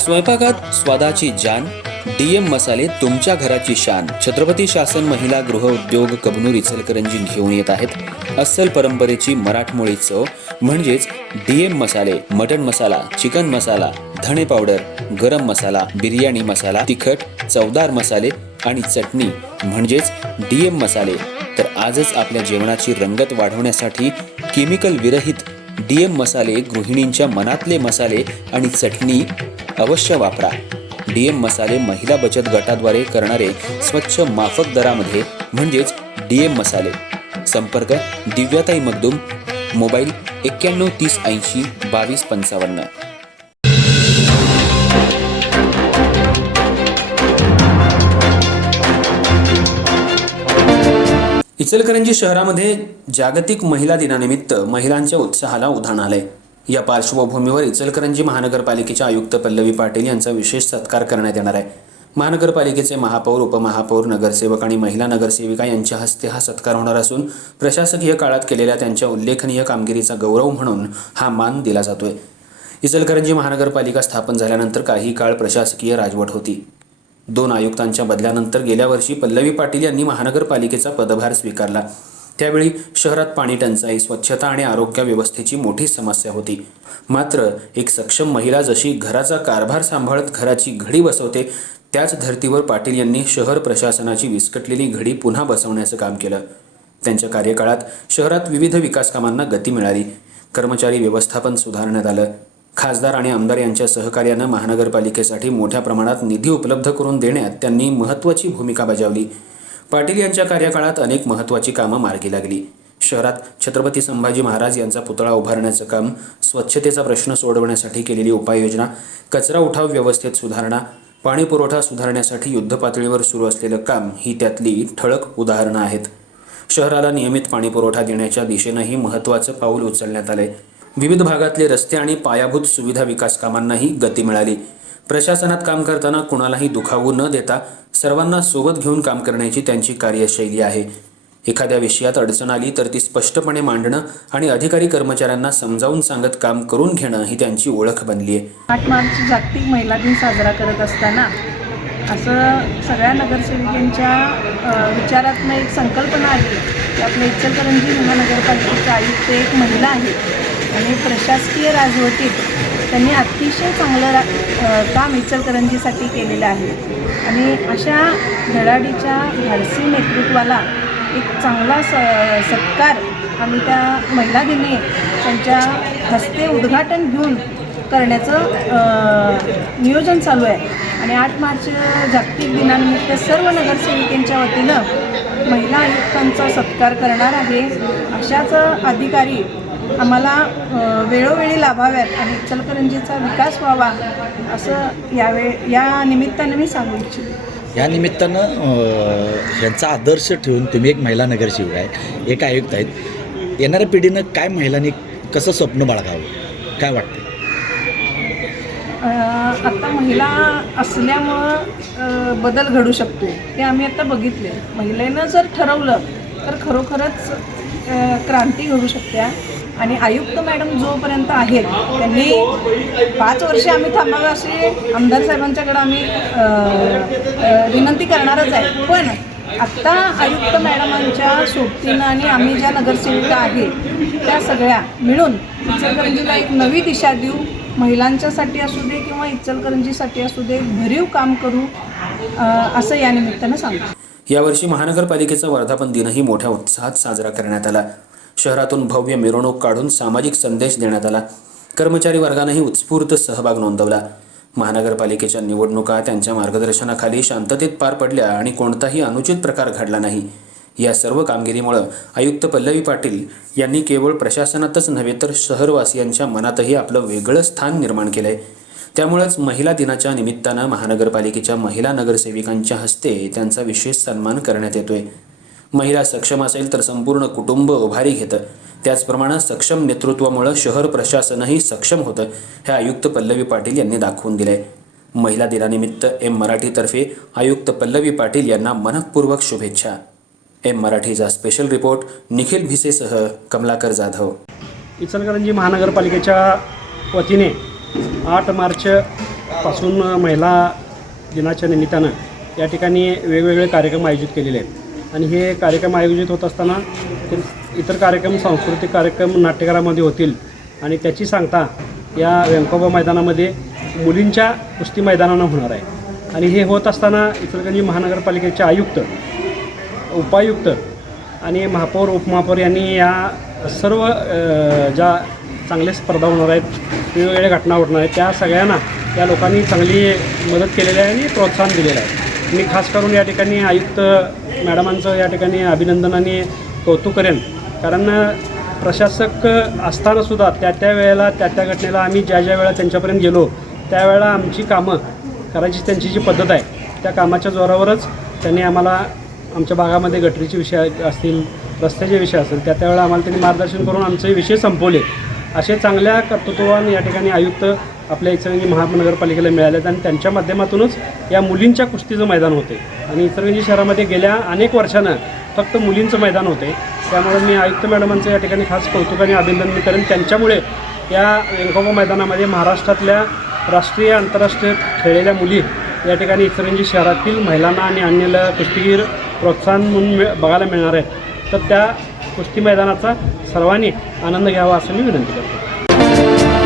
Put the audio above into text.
स्वयंपाकात स्वादाची जान, डीएम मसाले तुमच्या घराची शान. छत्रपती शासन महिला गृह उद्योग कबनूर इचलकरंजी घेऊन येत आहेत अस्सल परंपरेची मराठमोळी चव म्हणजेच डीएम मसाले. मटन मसाला, चिकन मसाला, धणे पावडर, गरम मसाला, बिर्याणी मसाला, तिखट चवदार मसाले आणि चटणी म्हणजेच डीएम मसाले. तर आजच आपल्या जेवणाची रंगत वाढवण्यासाठी केमिकल विरहित डीएम मसाले, गृहिणींच्या मनातले मसाले आणि चटणी अवश्य वापरा. डीएम मसाले महिला बचत गटाद्वारे करणारे स्वच्छ माफक दरामध्ये म्हणजेच डीएम मसाले. संपर्क दिव्याताई मगदूम, मोबाईल 91 30 80 22 55. इचलकरंजी शहरामध्ये जागतिक महिला दिनानिमित्त महिलांच्या उत्साहाला उधाण आलंय. या पार्श्वभूमीवर इचलकरंजी महानगरपालिकेच्या आयुक्त पल्लवी पाटील यांचा विशेष सत्कार करण्यात येणार आहे. महानगरपालिकेचे महापौर, उपमहापौर, नगरसेवक आणि महिला नगरसेविका यांच्या हस्ते हा सत्कार होणार असून प्रशासकीय काळात केलेल्या त्यांच्या उल्लेखनीय कामगिरीचा गौरव म्हणून हा मान दिला जातोय. इचलकरंजी महानगरपालिका स्थापन झाल्यानंतर काही काळ प्रशासकीय राजवट होती. 2 आयुक्तांच्या बदल्यानंतर गेल्या वर्षी पल्लवी पाटील यांनी महानगरपालिकेचा पदभार स्वीकारला. त्यावेळी शहरात पाणी टंचाई, स्वच्छता आणि आरोग्य व्यवस्थेची मोठी समस्या होती. मात्र एक सक्षम महिला जशी घराचा कारभार सांभाळत घराची घडी बसवते, त्याच धर्तीवर पाटील यांनी शहर प्रशासनाची विस्कटलेली घडी पुन्हा बसवण्याचं काम केलं. त्यांच्या कार्यकाळात शहरात विविध विकास कामांना गती मिळाली. कर्मचारी व्यवस्थापन सुधारण्यात आलं. खासदार आणि आमदार यांच्या सहकार्यानं महानगरपालिकेसाठी मोठ्या प्रमाणात निधी उपलब्ध करून देण्यात त्यांनी महत्त्वाची भूमिका बजावली. पाटील यांच्या कार्यकाळात अनेक महत्त्वाची कामं मार्गी लागली. शहरात छत्रपती संभाजी महाराज यांचा पुतळा उभारण्याचं काम, स्वच्छतेचा प्रश्न सोडवण्यासाठी केलेली उपाययोजना, कचरा उठाव व्यवस्थेत सुधारणा, पाणी पुरवठा सुधारण्यासाठी युद्धपातळीवर सुरू असलेलं काम ही त्यातली ठळक उदाहरणं आहेत. शहराला नियमित पाणी पुरवठा देण्याच्या दिशेनंही महत्त्वाचं पाऊल उचलण्यात आलंय. विविध भागातले रस्ते आणि पायाभूत सुविधा विकास कामांनाही गती मिळाली. प्रशासनात काम करताना कुणालाही दुखावू न देता सर्वांना सोबत घेऊन काम करण्याची त्यांची कार्यशैली आहे. एखाद्या विषयात अडचण आली तर ती स्पष्टपणे मांडणं आणि अधिकारी कर्मचाऱ्यांना समजावून सांगत काम करून घेणं ही त्यांची ओळख बनली आहे. 8 मार्च जागतिक महिला दिन साजरा करत असताना असं सगळ्या नगरसेविकांच्या विचारातनं एक संकल्पना आली की आपल्या इचलकरंजी महानगरपालिकेचे आयुक्त एक महिला आहे आणि प्रशासकीय राजवटीत त्यांनी अतिशय चांगलं काम इचलकरंजीसाठी केलेलं आहे. आणि अशा धडाडीच्या धाडसी नेतृत्वाला एक चांगला सत्कार आम्ही त्या महिला दिनी त्यांच्या हस्ते उद्घाटन घेऊन करण्याचं नियोजन चालू आहे. आणि 8 मार्च जागतिक दिनानिमित्त सर्व नगरसेविकांच्या वतीनं महिला आयुक्तांचा सत्कार करणार आहे. अशाच अधिकारी आम्हाला वेळोवेळी लाभाव्यात आणि इचलकरंजीचा विकास व्हावा असं या निमित्तानं मी सांगू इच्छिते. या निमित्तानं ह्यांचा आदर्श ठेवून तुम्ही एक महिला नगरसेविका आहे, एक आयुक्त आहेत. येणाऱ्या पिढीनं काय महिलांनी कसं स्वप्न बाळगावं, काय वाटतं? आता महिला असल्यामुळं बदल घडू शकतो हे आम्ही आता बघितले. महिलेनं जर ठरवलं तर खरोखरच क्रांती घडू शकते. आणि आयुक्त मॅडम जोपर्यंत आहेत त्यांनी 5 वर्ष आम्ही थांबावे असे आमदार साहेबांच्याकडे आम्ही विनंती करणारच आहे. पण आत्ता आयुक्त मॅडमांच्या सोबतीनं आणि आम्ही ज्या नगरसेविका आहेत त्या सगळ्या मिळून इचलकरंजीला एक नवी दिशा देऊ. महिलांच्यासाठी असू दे किंवा इचलकरंजीसाठी असू दे, भरीव काम करू असं या निमित्तानं सांगतो. यावर्षी महानगरपालिकेचा वर्धापन दिनही मोठ्या उत्साहात साजरा करण्यात आला. शहरातून भव्य मिरवणूक काढून सामाजिक संदेश देण्यात आला. कर्मचारी वर्गानेही उत्स्फूर्त सहभाग नोंदवला. महानगरपालिकेच्या निवडणुका त्यांच्या मार्गदर्शनाखाली शांततेत पार पडल्या आणि कोणताही अनुचित प्रकार घडला नाही. या सर्व कामगिरीमुळे आयुक्त पल्लवी पाटील यांनी केवळ प्रशासनातच नव्हे तर शहरवासियांच्या मनातही आपलं वेगळं स्थान निर्माण केलंय. त्यामुळेच महिला दिनाच्या निमित्तानं महानगरपालिकेच्या महिला नगरसेविकांच्या हस्ते त्यांचा विशेष सन्मान करण्यात येतोय. महिला सक्षम असेल तर संपूर्ण कुटुंब उभारी घेतं. त्याचप्रमाणे सक्षम नेतृत्वामुळे शहर प्रशासनही सक्षम होतं हे आयुक्त पल्लवी पाटील यांनी दाखवून दिलंय. महिला दिनानिमित्त एम मराठीतर्फे आयुक्त पल्लवी पाटील यांना मनःपूर्वक शुभेच्छा. एम मराठीचा स्पेशल रिपोर्ट निखिल भिसेसह कमलाकर जाधव. इचलकरंजी महानगरपालिकेच्या वतीने 8 मार्च पासून महिला दिनाच्या निमित्तानं या ठिकाणी वेगवेगळे कार्यक्रम आयोजित केलेले आहेत आणि हे कार्यक्रम आयोजित होत असताना इतर कार्यक्रम सांस्कृतिक कार्यक्रम नाट्यकारामध्ये होतील आणि त्याची सांगता या व्यंकोबा मैदानामध्ये मुलींच्या कुस्ती मैदानानं होणार आहे आणि हे होत असताना इचलकरंजी महानगरपालिकेचे आयुक्त उपायुक्त आणि महापौर उपमहापौर यांनी या सर्व ज्या चांगल्या स्पर्धा होणार आहेत वेगवेगळ्या घटना घडणार आहेत त्या सगळ्यांना त्या लोकांनी चांगली मदत केलेली आहे आणि प्रोत्साहन दिलेलं आहे. मी खास करून या ठिकाणी आयुक्त मॅडमांचं या ठिकाणी अभिनंदन आणि कौतुक करेन कारण प्रशासक असतानासुद्धा त्या वेळेला त्या घटनेला आम्ही ज्या वेळेला त्यांच्यापर्यंत गेलो त्यावेळेला आमची कामं करायची त्यांची जी पद्धत आहे त्या कामाच्या जोरावरच त्यांनी आम्हाला आमच्या भागामध्ये गटरीचे विषय असतील रस्त्याचे विषय असतील त्यावेळेला आम्हाला त्यांनी मार्गदर्शन करून आमचे विषय संपवले. असे चांगल्या कर्तृत्वाने या ठिकाणी आयुक्त आपल्या इचलकरंजी महानगरपालिकेला मिळाले आहेत आणि त्यांच्या माध्यमातूनच या मुलींच्या कुस्तीचं मैदान होते आणि इचलकरंजी शहरामध्ये गेल्या अनेक वर्षानं फक्त मुलींचं मैदान होते. त्यामुळे मी आयुक्त मॅडमांचं या ठिकाणी खास कौतुक आणि अभिनंदन करेन. त्यांच्यामुळे या व्यंकोबा मैदानामध्ये महाराष्ट्रातल्या राष्ट्रीय आंतरराष्ट्रीय खेळलेल्या मुली या ठिकाणी इचलकरंजी शहरातील महिलांना आणि अन्य कुस्तीगीर प्रोत्साहन म्हणून बघायला मिळणार आहेत. तर त्या कुस्ती मैदानाचा सर्वांनी आनंद घ्यावा असं मी विनंती करतो.